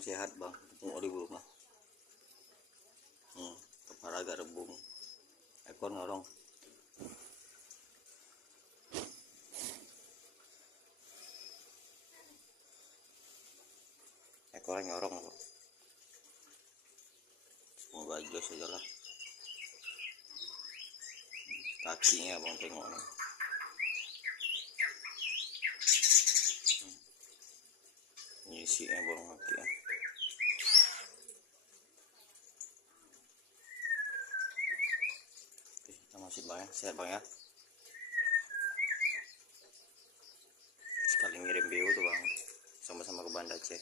burung sehat bang, tepung ori burung lah. Kepala agak rebung, ekor ngorong. Ekornya nyorong bang. Semoga jos aja lah. Kakinya bang, tengok nih. Isinya burung mati ya. Oke, kita masih bang ya, sehat bang ya. Sekali ngirim BU tuh bang, sama-sama ke Banda Aceh.